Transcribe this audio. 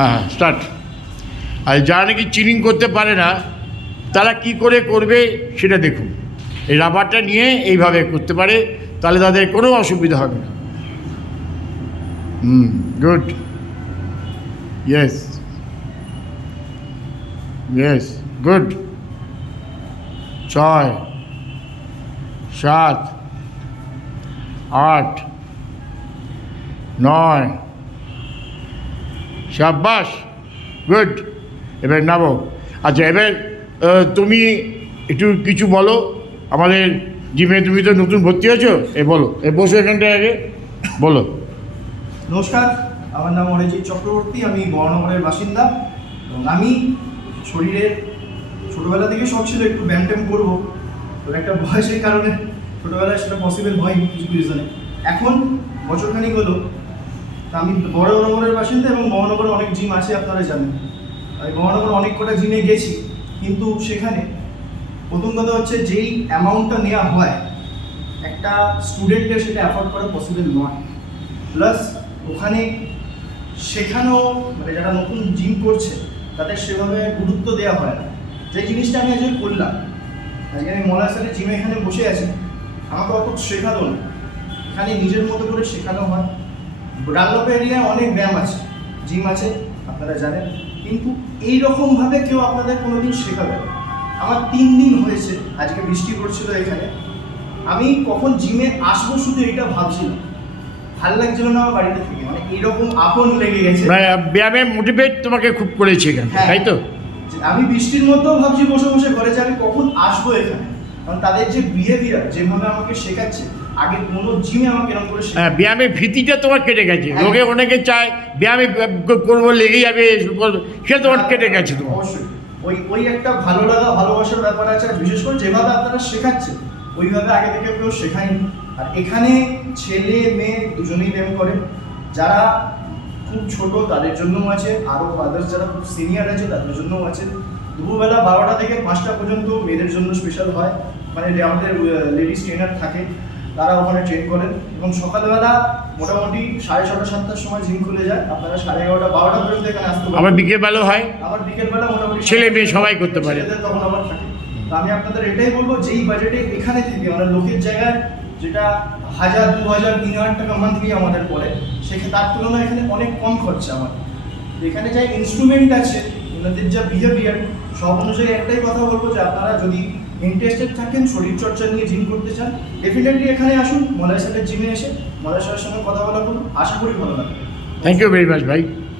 হ্যাঁ স্টার্ট। আর যারা নাকি চিনিং করতে পারে না তারা কি করে করবে সেটা দেখুন। এই রাবারটা নিয়ে এইভাবে করতে পারে, তাহলে তাদের কোনো অসুবিধা হবে না। Good, yes yes, good. 6, 7, 8, 9, শাবাশ, গুড। এবার নামো। আচ্ছা, এবার তুমি একটু কিছু বলো আমাদের জিমে। তুমি তো নতুন ভর্তি হয়েছো, বলো, বসো এখানটায় আগে, বলো। নমস্কার, আমার নাম অরিজিৎ চক্রবর্তী, আমি বর্ণনগরের বাসিন্দা। এবং আমি শরীরের ছোটোবেলা থেকে শখ ছিল একটু ব্যায়াম ট্যাম করবো, তো একটা বয়সের কারণে ছোটোবেলায় সেটা পসিবল হয়নি কিছু রিজনে। এখন বছরখানিক হলো, তা আমি বর্ণনগরের বাসিন্দা এবং বর্ণনগরে অনেক জিম আছে আপনারা জানেন। আমি বর্ণনগরে অনেক কটা জিমে গেছি, কিন্তু সেখানে প্রথম কথা হচ্ছে যেই অ্যামাউন্টটা নেওয়া হয় একটা স্টুডেন্টের সেটা অ্যাফোর্ড করা পসিবল নয়। প্লাস ওখানে শেখানো, মানে যারা নতুন জিম করছে তাদের সেভাবে গুরুত্ব দেওয়া হয় না। যে জিনিসটা আমি আজকে করলাম, আজকে আমি মলার সাথে জিমে এখানে বসে আছি, আমাকে অত শেখালো না, এখানে নিজের মতো করে শেখানো হয়। ডানলপ এরিয়ায় অনেক ব্যায়াম আছে, জিম আছে, আপনারা জানেন, কিন্তু এইরকমভাবে কেউ আপনাদের কোনোদিন শেখাবে না। আমার 3 দিন হয়েছে, আজকে বৃষ্টি পড়ছিল এখানে, আমি কখন জিমে আসবো শুধু এটা ভাবছিলাম। ভালো লাগছিল না আমার বাড়িতে থেকে, মানে এরকম আপন লেগে গেছে। ব্যায়ামে মোটিভেট তোমাকে খুব করেছে এখানে, তাই তো? আমি বৃষ্টির মধ্যেও ভাবছি বসে বসে ঘরে যে আমি কখন আসবো এখানে, কারণ তাদের যে বিহেভিয়ার, যেভাবে আমাকে শেখাচ্ছে, আগে কোনো জিমে আমাকে এরকম করে হ্যাঁ, ব্যায়ামের ভীতিটা তোমার কেটে গেছে। লোকে অনেকে চায় ব্যায়ামে করবো, লেগে যাবে, সেটা তোমার কেটে গেছে তোমার। অবশ্যই ওই একটা ভালো লাগা, ভালোবাসার ব্যাপার আছে। আর বিশেষ করে যেভাবে আপনারা শেখাচ্ছে ওইভাবে আগে থেকে কেউ শেখায়নি। আর এখানে ছেলে মেয়ে দুজনেই ব্যায়াম করে, যারা খুব ছোট তাদের জন্যও আছে, আরও আদার্স যারা খুব সিনিয়র আছে তাদের জন্যও আছে। দুপুরবেলা 12টা থেকে 5টা পর্যন্ত মেয়েদের জন্য স্পেশাল হয়, মানে আমাদের লেডিস ট্রেনার থাকে, তারা ওখানে ট্রেন করেন। এবং সকালবেলা মোটামুটি 6:30 7টার সময় জিম খুলে যায়, আপনারা 11:30 12টা পর্যন্ত এখানে আসতে পারেন। আবার বিকেলবেলা হয়, আবার বিকেলবেলা মোটামুটি ছেলে মেয়ে সবাই করতে পারে, তখন আবার থাকে। তো আমি আপনাদের এটাই বলবো, যেই বাজেটে এখানে থেকে মানে লোকের জায়গায় যেটা 1000 2000 3000 টাকা মান্থলি আমাদের পড়ে, সেক্ষেত্রে তার তুলনায় এখানে অনেক কম খরচা আমাদের। এখানে যা ইনস্ট্রুমেন্ট আছে, ওনাদের যা বিহেভিয়ার, সব অনুযায়ী একটাই কথা বলবো যে আপনারা যদি ইন্টারেস্টেড থাকেন, শরীরচর্চা নিয়ে জিম করতে চান, ডেফিনেটলি এখানে আসুন। মলার সাথে জিমে এসে মলার সাথের সঙ্গে কথা বলা করুন, আশা করি ভালো লাগবে। থ্যাংক ইউ ভেরি মাচ ভাই।